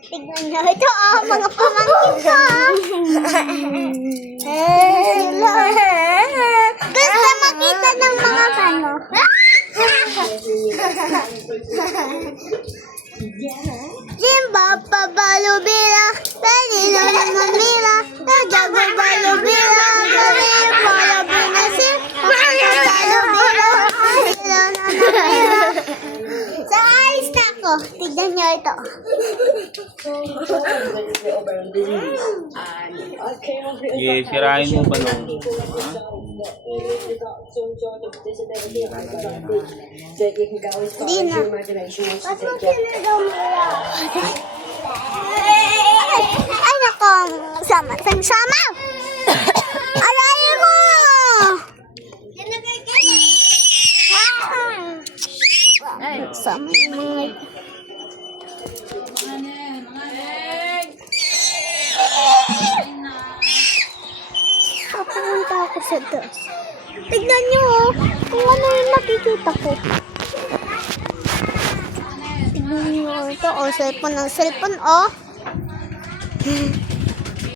Tignan nyo. Ito mga pamangkin ko. Gusto makita ng mga kano. Jimba pabalubira, pelino na mamira, tajago balubira, gabi palabinasin, pabalubira, pelino na mamira. Sa ayos na ako. Tignan nyo ito. Sirain mo ba nung? Hindi na. Ba't mo tinagaw mo lang? Ay, nako. Sama. Aray mo! Sama mga... Papunta ako sa dos. Tignan nyo kung ano yung nakikita ko. Tignan nyo ito. Cellphone ng cellphone.